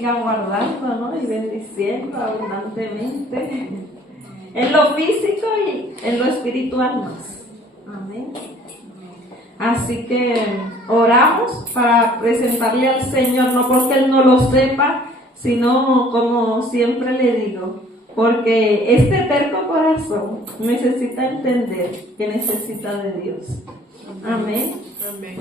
siga guardando, ¿no? Y bendiciendo abundantemente en lo físico y en lo espiritual más. Amén. Así que oramos para presentarle al Señor, no porque Él no lo sepa, sino como siempre le digo, porque este terco corazón necesita entender que necesita de Dios. Amén. Amén.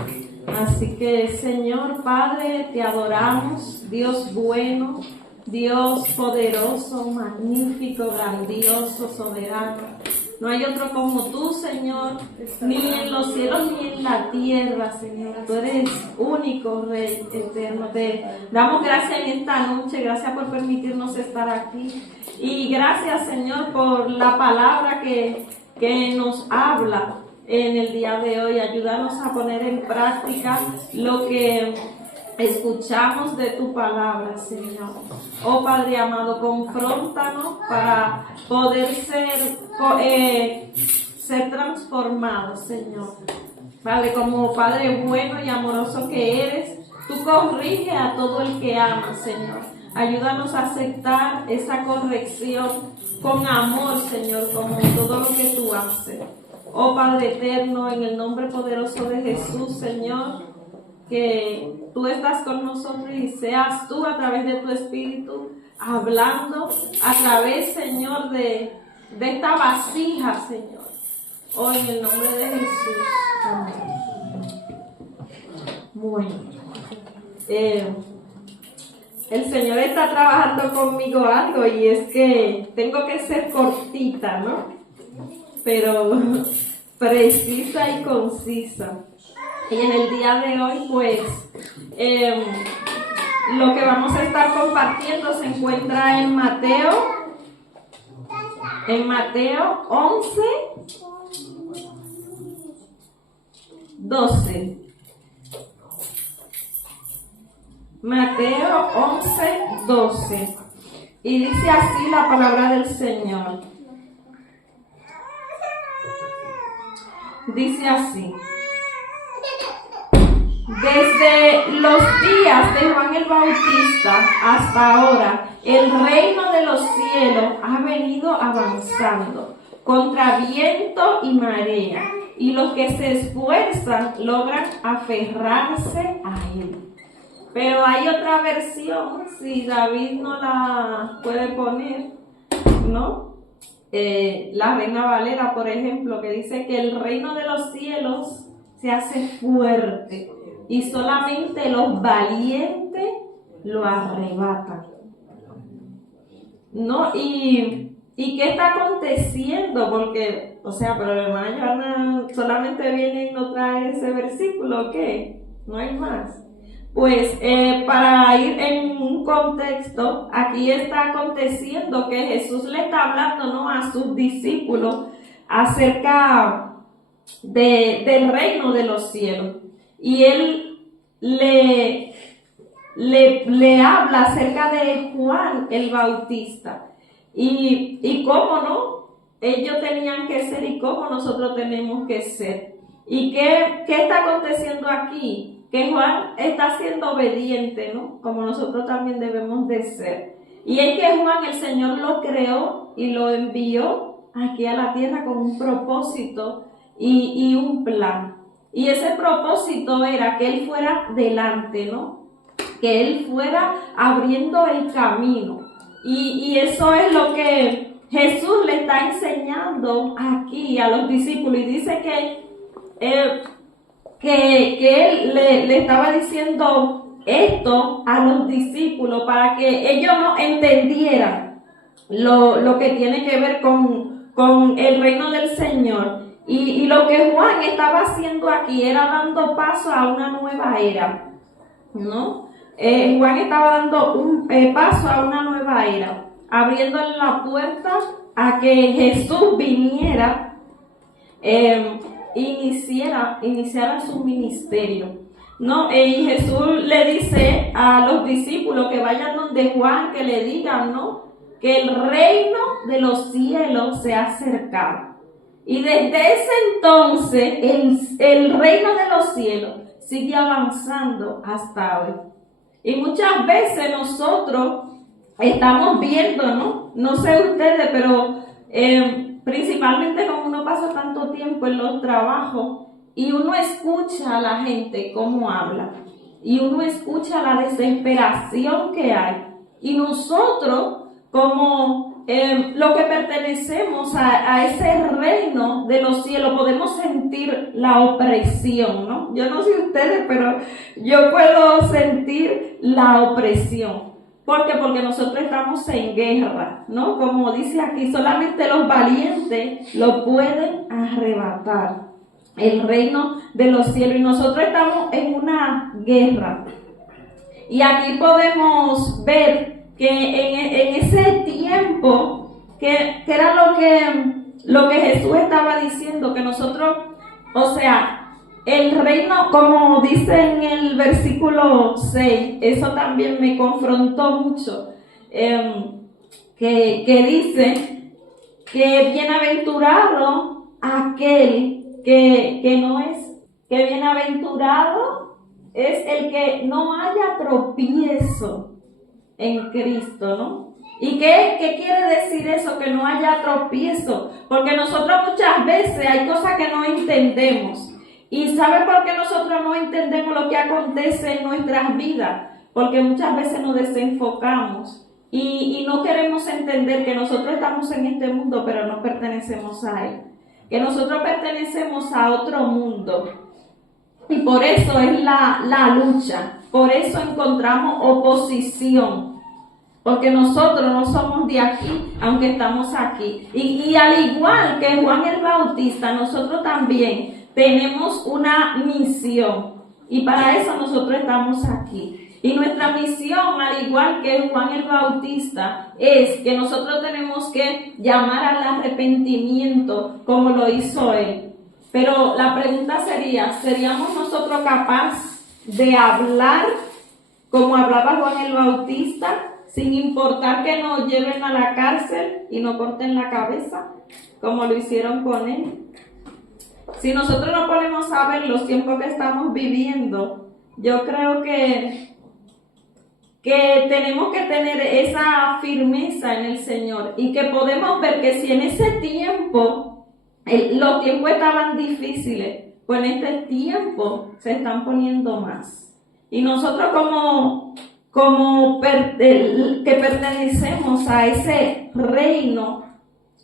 Así que, Señor Padre, te adoramos, Dios bueno, Dios poderoso, magnífico, grandioso, soberano. No hay otro como tú, Señor, ni en los cielos ni en la tierra, Señor. Tú eres único, Rey eterno. Te damos gracias en esta noche, gracias por permitirnos estar aquí. Y gracias, Señor, por la palabra que nos habla en el día de hoy. Ayúdanos a poner en práctica lo que escuchamos de tu palabra, Señor. Oh Padre amado, confróntanos para poder ser transformados, Señor. Padre, como Padre bueno y amoroso que eres, tú corrige a todo el que ama, Señor. Ayúdanos a aceptar esa corrección con amor, Señor, como todo lo que tú haces. Oh Padre eterno, en el nombre poderoso de Jesús, Señor, que tú estás con nosotros y seas tú a través de tu Espíritu hablando a través, Señor, de esta vasija, Señor. Oh, en el nombre de Jesús. Amén. Bueno, el Señor está trabajando conmigo algo y es que tengo que ser cortita, ¿no? Pero precisa y concisa. Y en el día de hoy, pues, lo que vamos a estar compartiendo se encuentra en Mateo 11, 12. Mateo 11, 12. Y dice así la palabra del Señor. Dice así: desde los días de Juan el Bautista hasta ahora, el reino de los cielos ha venido avanzando contra viento y marea, y los que se esfuerzan logran aferrarse a él. Pero hay otra versión, si David no la puede poner, ¿no? La Reina Valera, por ejemplo, que dice que el reino de los cielos se hace fuerte y solamente los valientes lo arrebatan, ¿no? ¿Y qué está aconteciendo? Porque, o sea, pero la hermana Joana solamente viene y no trae ese versículo, ¿qué? No hay más. Pues para ir en un contexto, aquí está aconteciendo que Jesús le está hablando, ¿no?, a sus discípulos acerca del reino de los cielos. Y él le habla acerca de Juan el Bautista. Y cómo, ¿no?, ellos tenían que ser y cómo nosotros tenemos que ser. ¿Y qué está aconteciendo aquí? Que Juan está siendo obediente, ¿no?, como nosotros también debemos de ser. Y es que Juan, el Señor lo creó y lo envió aquí a la tierra con un propósito y un plan. Y ese propósito era que Él fuera delante, ¿no?, que Él fuera abriendo el camino. Y eso es lo que Jesús le está enseñando aquí a los discípulos. Y dice que Él le estaba diciendo esto a los discípulos para que ellos no entendieran lo que tiene que ver con el reino del Señor. Y lo que Juan estaba haciendo aquí era dando paso a una nueva era, ¿no? Juan estaba dando un paso a una nueva era, abriéndole la puerta a que Jesús viniera, iniciara su ministerio, ¿no? Y Jesús le dice a los discípulos que vayan donde Juan, que le digan, ¿no?, que el reino de los cielos se ha acercado. Y desde ese entonces el reino de los cielos sigue avanzando hasta hoy. Y muchas veces nosotros estamos viendo, ¿no? No sé ustedes, pero principalmente como uno pasa tanto tiempo en los trabajos y uno escucha a la gente cómo habla y uno escucha la desesperación que hay. Y nosotros, como lo que pertenecemos a ese reino de los cielos, podemos sentir la opresión, ¿no? Yo no sé ustedes, pero yo puedo sentir la opresión. ¿Por qué? Porque nosotros estamos en guerra, ¿no? Como dice aquí, solamente los valientes lo pueden arrebatar, el reino de los cielos. Y nosotros estamos en una guerra. Y aquí podemos ver que en ese tiempo, que era lo que Jesús estaba diciendo, que nosotros, o sea, el reino, como dice en el versículo 6, eso también me confrontó mucho, que dice que bienaventurado aquel que no es, que bienaventurado es el que no haya tropiezo en Cristo, ¿no? ¿Y qué quiere decir eso? Que no haya tropiezo. Porque nosotros muchas veces hay cosas que no entendemos. ¿Y sabe por qué nosotros no entendemos lo que acontece en nuestras vidas? Porque muchas veces nos desenfocamos y no queremos entender que nosotros estamos en este mundo, pero no pertenecemos a él. Que nosotros pertenecemos a otro mundo. Y por eso es la lucha. Por eso encontramos oposición. Porque nosotros no somos de aquí, aunque estamos aquí. Y al igual que Juan el Bautista, nosotros también tenemos una misión. Y para eso nosotros estamos aquí. Y nuestra misión, al igual que Juan el Bautista, es que nosotros tenemos que llamar al arrepentimiento como lo hizo él. Pero la pregunta sería, ¿seríamos nosotros capaces de hablar como hablaba Juan el Bautista, sin importar que nos lleven a la cárcel y nos corten la cabeza, como lo hicieron con él? Si nosotros nos ponemos a ver los tiempos que estamos viviendo, yo creo que tenemos que tener esa firmeza en el Señor y que podemos ver que si en ese tiempo los tiempos estaban difíciles, pues en este tiempo se están poniendo más. Y nosotros que pertenecemos a ese reino,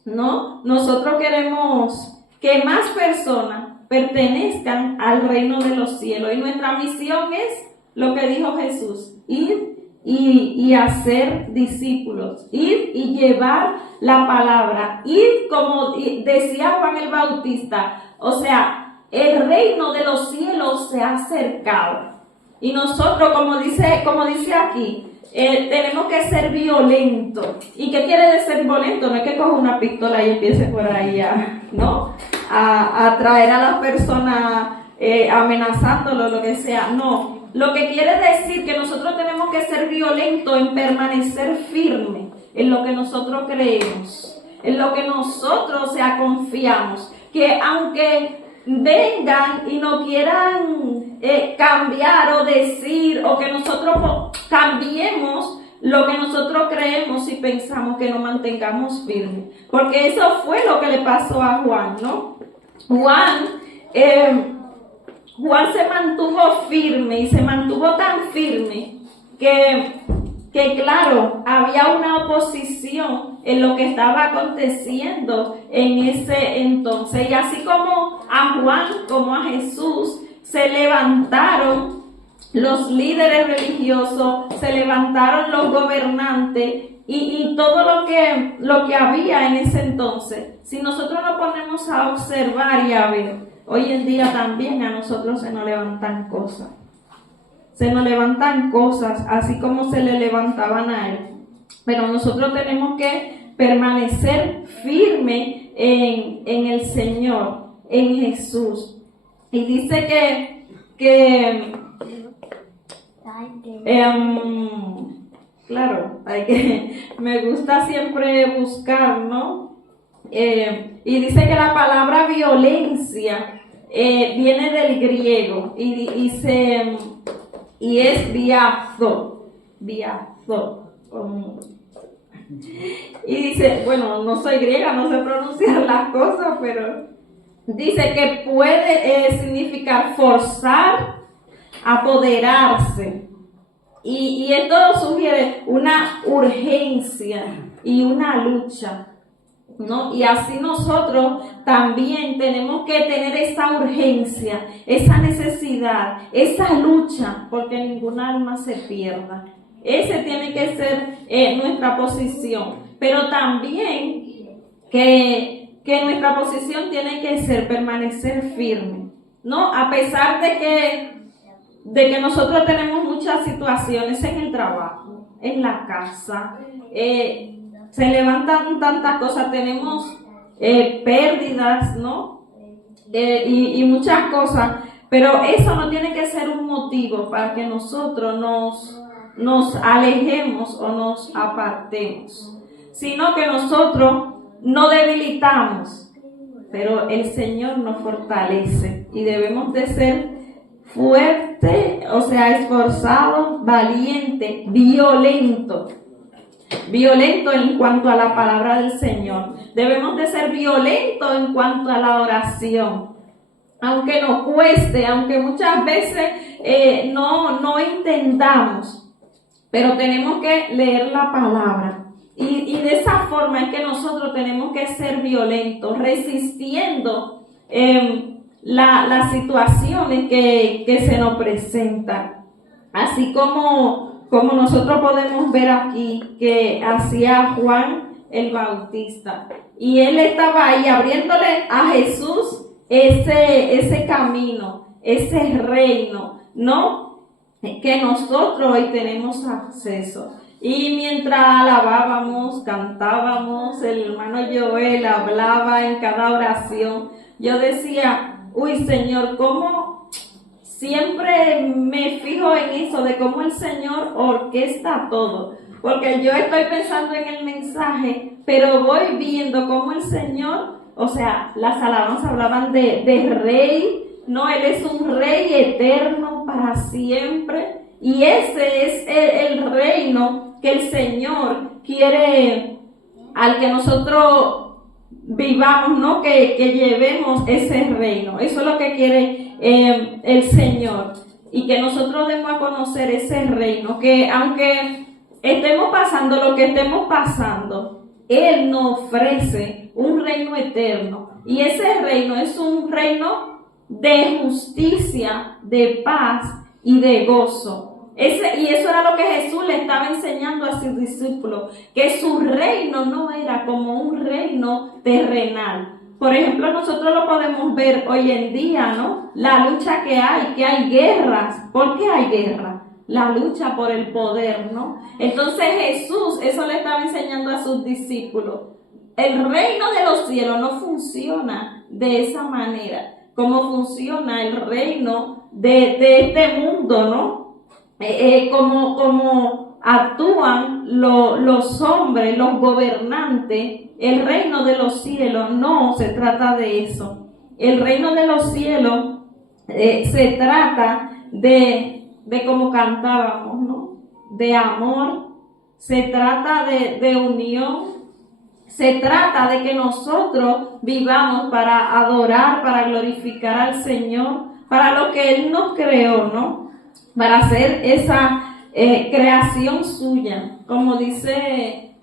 ¿no? Nosotros queremos que más personas pertenezcan al reino de los cielos. Y nuestra misión es lo que dijo Jesús: ir y hacer discípulos, ir y llevar la palabra, ir como decía Juan el Bautista, o sea, el reino de los cielos se ha acercado. Y nosotros, como dice aquí, tenemos que ser violentos. ¿Y qué quiere decir violento? No es que coja una pistola y empiece por ahí a atraer a las personas amenazándolo, lo que sea. No, lo que quiere decir que nosotros tenemos que ser violentos en permanecer firmes en lo que nosotros creemos, en lo que nosotros confiamos. Que aunque vengan y no quieran cambiar o decir, o que nosotros cambiemos lo que nosotros creemos y pensamos, que nos mantengamos firmes. Porque eso fue lo que le pasó a Juan, ¿no? Juan se mantuvo firme, y se mantuvo tan firme que claro, había una oposición en lo que estaba aconteciendo en ese entonces. Y así como a Juan, como a Jesús, se levantaron los líderes religiosos, se levantaron los gobernantes y todo lo que había en ese entonces. Si nosotros nos ponemos a observar y a ver, hoy en día también a nosotros se nos levantan cosas. Se nos levantan cosas, así como se le levantaban a él. Pero nosotros tenemos que permanecer firme en el Señor, en Jesús. Y dice claro, me gusta siempre buscar, ¿no? Y dice que la palabra violencia viene del griego y y es Biazo. Y dice, bueno, no soy griega, no sé pronunciar las cosas, pero dice que puede significar forzar, apoderarse. Y esto sugiere una urgencia y una lucha, ¿no? Y así nosotros también tenemos que tener esa urgencia, esa necesidad, esa lucha, porque ninguna alma se pierda. Ese tiene que ser nuestra posición, pero también que nuestra posición tiene que ser permanecer firme, ¿no? A pesar de que nosotros tenemos muchas situaciones en el trabajo, en la casa, se levantan tantas cosas, tenemos pérdidas, ¿no? Y muchas cosas, pero eso no tiene que ser un motivo para que nosotros nos alejemos o nos apartemos, sino que nosotros no debilitamos, pero el Señor nos fortalece y debemos de ser fuerte, o sea, esforzado, valiente, violento en cuanto a la palabra del Señor. Debemos de ser violentos en cuanto a la oración, aunque nos cueste, aunque muchas veces no intentamos, pero tenemos que leer la palabra. Y de esa forma es que nosotros tenemos que ser violentos, resistiendo las situaciones que se nos presentan. Así como nosotros podemos ver aquí que hacía Juan el Bautista. Y él estaba ahí abriéndole a Jesús ese camino, ese reino, ¿no? Que nosotros hoy tenemos acceso. Y mientras alabábamos, cantábamos, el hermano Joel hablaba en cada oración, yo decía, uy Señor, ¿cómo siempre me fijo en eso, de cómo el Señor orquesta todo? Porque yo estoy pensando en el mensaje, pero voy viendo cómo el Señor, o sea, las alabanzas hablaban de rey, no, Él es un rey eterno para siempre, y ese es el reino que el Señor quiere al que nosotros vivamos, ¿no? Que llevemos ese reino. Eso es lo que quiere el Señor, y que nosotros demos a conocer ese reino, que aunque estemos pasando lo que estemos pasando, Él nos ofrece un reino eterno, y ese reino es un reino de justicia, de paz y de gozo. Y eso era lo que Jesús le estaba enseñando a sus discípulos, que su reino no era como un reino terrenal. Por ejemplo, nosotros lo podemos ver hoy en día, ¿no? La lucha que hay guerras. ¿Por qué hay guerra? La lucha por el poder, ¿no? Entonces Jesús eso le estaba enseñando a sus discípulos. El reino de los cielos no funciona de esa manera, como funciona el reino de este mundo, ¿no? Como actúan los hombres, los gobernantes. El reino de los cielos no se trata de eso. El reino de los cielos se trata de como cantábamos, ¿no? De amor, se trata de unión, se trata de que nosotros vivamos para adorar, para glorificar al Señor, para lo que Él nos creó, ¿no? Para hacer esa creación suya, como dice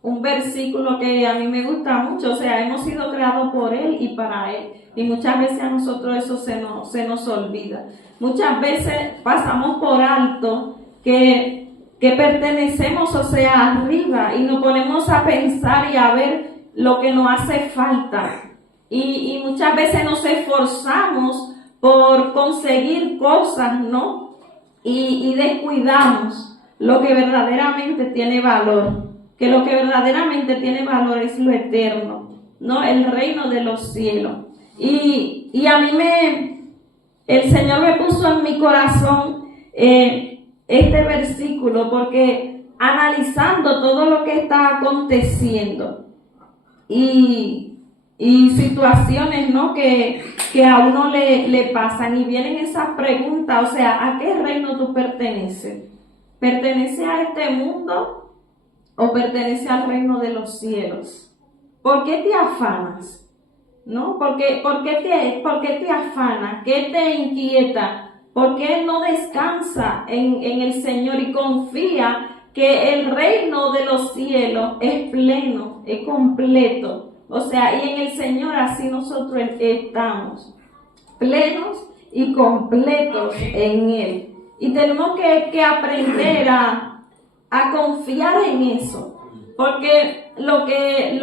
un versículo que a mí me gusta mucho, o sea, hemos sido creados por Él y para Él, y muchas veces a nosotros eso se nos olvida. Muchas veces pasamos por alto que pertenecemos, o sea, arriba, y nos ponemos a pensar y a ver lo que nos hace falta, y muchas veces nos esforzamos por conseguir cosas, ¿no? Y descuidamos lo que verdaderamente tiene valor, que lo que verdaderamente tiene valor es lo eterno, ¿no? El reino de los cielos. Y a mí el Señor me puso en mi corazón este versículo, porque analizando todo lo que está aconteciendo y y situaciones, ¿no? que a uno le pasan y vienen esas preguntas, o sea, ¿a qué reino tú perteneces? ¿Perteneces a este mundo o perteneces al reino de los cielos? ¿Por qué te afanas? ¿No? ¿Por qué te afana? ¿Qué te inquieta? ¿Por qué no descansa en el Señor y confía que el reino de los cielos es pleno, es completo? O sea, y en el Señor así nosotros estamos, plenos y completos en Él. Y tenemos que aprender a confiar en eso, porque lo que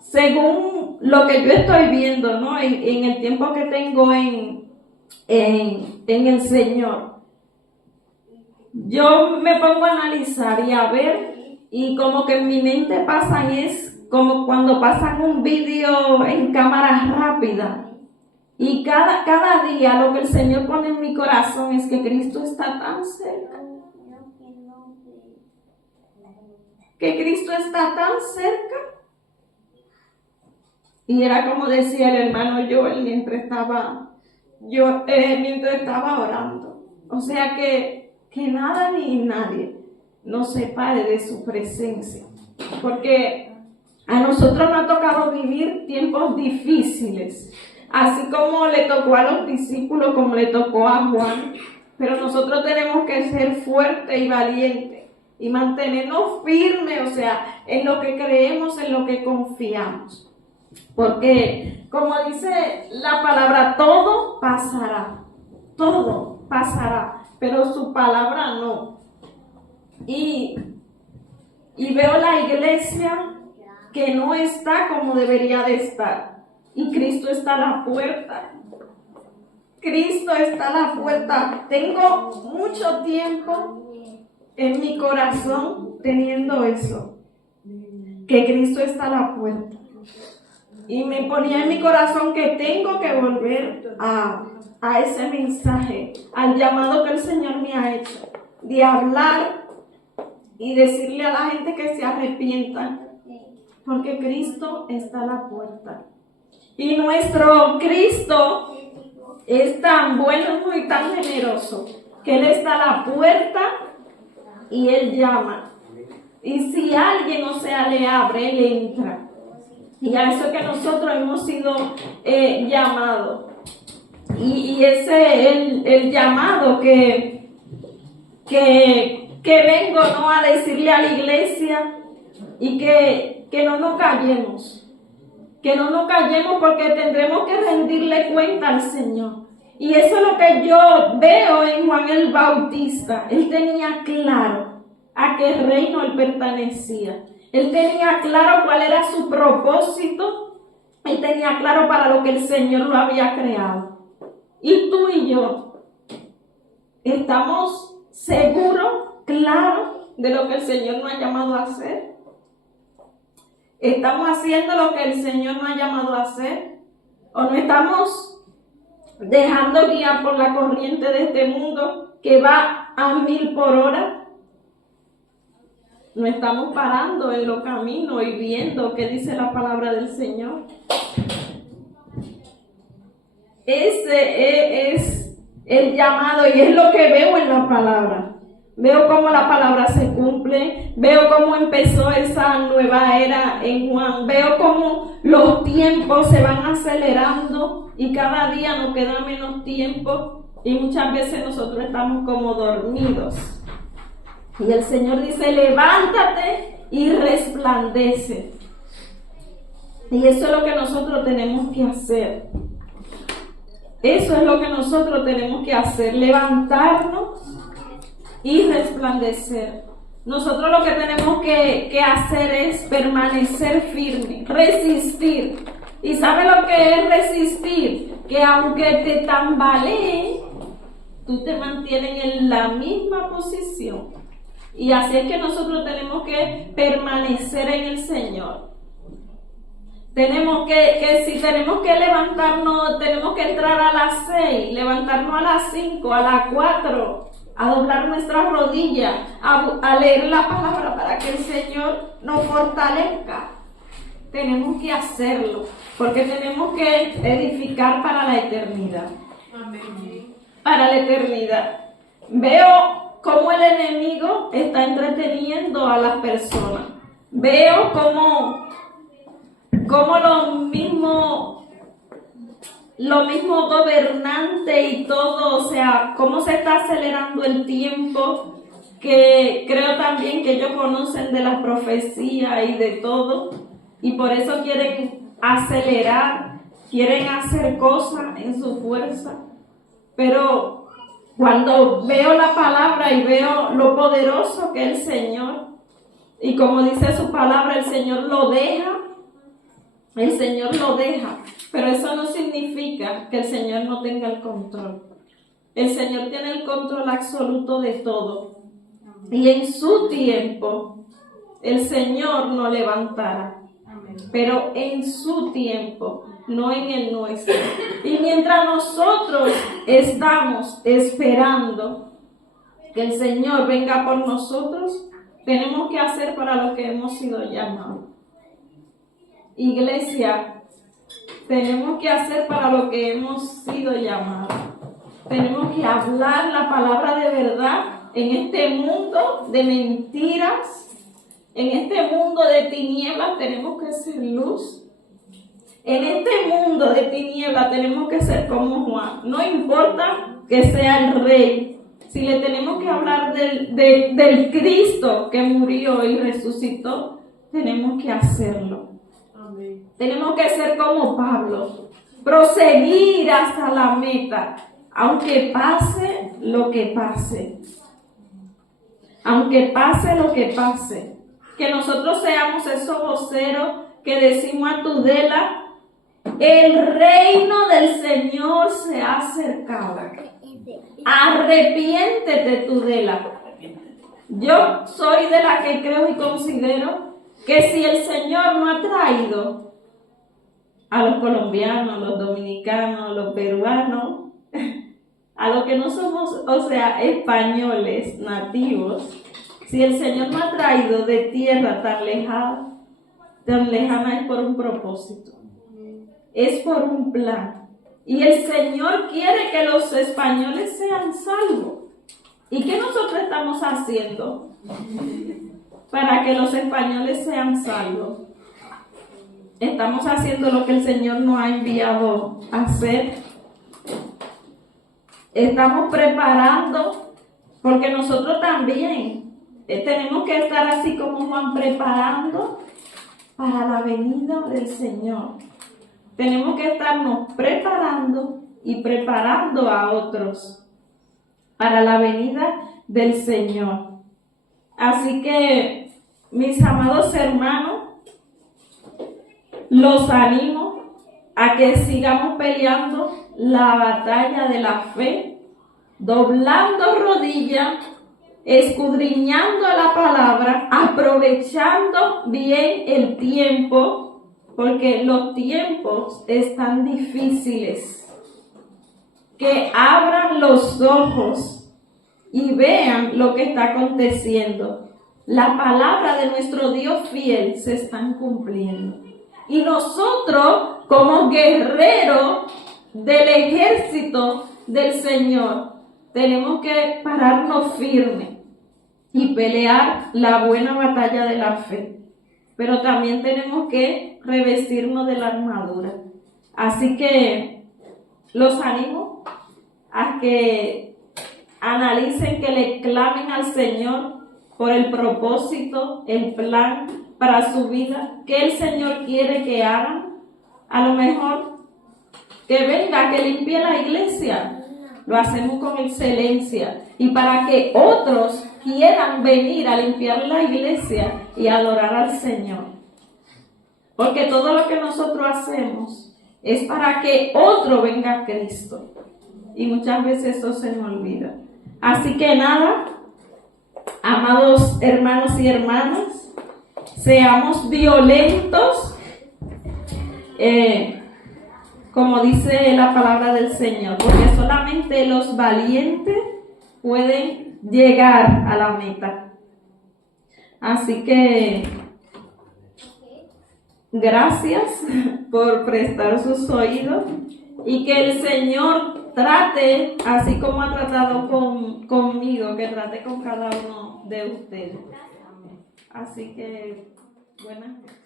según lo que yo estoy viendo, ¿no? En el tiempo que tengo en el Señor, yo me pongo a analizar y a ver, y como que en mi mente pasan, es como cuando pasan un vídeo en cámara rápida, y cada día lo que el Señor pone en mi corazón es que Cristo está tan cerca, que Cristo está tan cerca. Y era como decía el hermano Joel mientras estaba orando. O sea que nada ni nadie nos separe de su presencia. Porque a nosotros nos ha tocado vivir tiempos difíciles. Así como le tocó a los discípulos, como le tocó a Juan. Pero nosotros tenemos que ser fuertes y valientes. Y mantenernos firmes, o sea, en lo que creemos, en lo que confiamos. Porque, como dice la palabra, todo pasará, pero su palabra no. Y veo la iglesia que no está como debería de estar. Y Cristo está a la puerta. Cristo está a la puerta. Tengo mucho tiempo en mi corazón teniendo eso, que Cristo está a la puerta. Y me ponía en mi corazón que tengo que volver a ese mensaje, al llamado que el Señor me ha hecho, de hablar y decirle a la gente que se arrepientan, porque Cristo está a la puerta. Y nuestro Cristo es tan bueno y tan generoso, que Él está a la puerta y Él llama. Y si alguien, o sea, le abre, Él entra. Y a eso que nosotros hemos sido llamados. Y ese es el llamado que vengo, ¿no?, a decirle a la iglesia, y que no nos callemos. Que no nos callemos, porque tendremos que rendirle cuenta al Señor. Y eso es lo que yo veo en Juan el Bautista. Él tenía claro a qué reino él pertenecía. Él tenía claro cuál era su propósito. Él tenía claro para lo que el Señor lo había creado. Y tú y yo estamos seguros, claros, de lo que el Señor nos ha llamado a hacer. ¿Estamos haciendo lo que el Señor nos ha llamado a hacer? ¿O no estamos dejando guiar por la corriente de este mundo que va a 1000 por hora? No estamos parando en los caminos y viendo qué dice la palabra del Señor. Ese es el llamado, y es lo que veo en la palabra. Veo cómo la palabra se cumple, veo cómo empezó esa nueva era en Juan, veo cómo los tiempos se van acelerando y cada día nos queda menos tiempo, y muchas veces nosotros estamos como dormidos. Y el Señor dice: levántate y resplandece. Y eso es lo que nosotros tenemos que hacer. Eso es lo que nosotros tenemos que hacer: levantarnos y resplandecer. Nosotros lo que tenemos que hacer es permanecer firme, resistir. ¿Y sabe lo que es resistir? Que aunque te tambaleen, tú te mantienes en la misma posición. Y así es que nosotros tenemos que permanecer en el Señor. Tenemos si tenemos que levantarnos, tenemos que entrar a las 6, levantarnos a las 5, a las 4, a doblar nuestras rodillas, a leer la palabra para que el Señor nos fortalezca. tenemos que hacerlo, porque tenemos que edificar para la eternidad. Amén. Para la eternidad. Veo cómo el enemigo está entreteniendo a las personas. Veo cómo lo mismo gobernante y todo, o sea, cómo se está acelerando el tiempo, que creo también que ellos conocen de la profecía y de todo, y por eso quieren acelerar, quieren hacer cosas en su fuerza. Pero cuando veo la palabra y veo lo poderoso que es el Señor, y como dice su palabra, el Señor lo deja, pero eso no significa que el Señor no tenga el control. El Señor tiene el control absoluto de todo. Y en su tiempo, el Señor nos levantará. Pero en su tiempo, no en el nuestro. Y mientras nosotros estamos esperando que el Señor venga por nosotros, tenemos que hacer para lo que hemos sido llamados. Iglesia, tenemos que hacer para lo que hemos sido llamados. Tenemos que hablar la palabra de verdad en este mundo de mentiras. En este mundo de tinieblas tenemos que ser luz. En este mundo de tinieblas tenemos que ser como Juan. No importa que sea el rey. Si le tenemos que hablar del Cristo que murió y resucitó, tenemos que hacerlo. Amén. Tenemos que ser como Pablo. Proseguir hasta la meta. Aunque pase lo que pase. Aunque pase lo que pase. Que nosotros seamos esos voceros que decimos a Tudela: el reino del Señor se ha acercado. Arrepiéntete, Tudela. Yo soy de la que creo y considero que si el Señor no ha traído a los colombianos, a los dominicanos, a los peruanos, a los que no somos, o sea, españoles nativos, si el Señor no ha traído de tierra tan lejana es por un propósito, es por un plan. Y el Señor quiere que los españoles sean salvos. ¿Y qué nosotros estamos haciendo para que los españoles sean salvos? Estamos haciendo lo que el Señor nos ha enviado a hacer. Estamos preparando, porque nosotros también tenemos que estar así como Juan, preparando para la venida del Señor. Tenemos que estarnos preparando y preparando a otros para la venida del Señor. Así que, mis amados hermanos, los animo a que sigamos peleando la batalla de la fe, doblando rodillas, escudriñando la palabra, aprovechando bien el tiempo, porque los tiempos están difíciles. Que abran los ojos y vean lo que está aconteciendo. La palabra de nuestro Dios fiel se están cumpliendo. Y nosotros, como guerreros del ejército del Señor, tenemos que pararnos firmes y pelear la buena batalla de la fe. Pero también tenemos que revestirnos de la armadura. Así que los animo a que analicen, que le clamen al Señor por el propósito, el plan para su vida, que el Señor quiere que hagan. A lo mejor que venga, que limpie la iglesia, lo hacemos con excelencia, y para que otros quieran venir a limpiar la iglesia y adorar al Señor, porque todo lo que nosotros hacemos es para que otro venga a Cristo, y muchas veces eso se nos olvida. Así que nada, amados hermanos y hermanas, seamos violentos, como dice la palabra del Señor, porque solamente los valientes pueden llegar a la meta. Así que gracias por prestar sus oídos y que el Señor trate, así como ha tratado conmigo, que trate con cada uno de ustedes. Así que, buenas noches.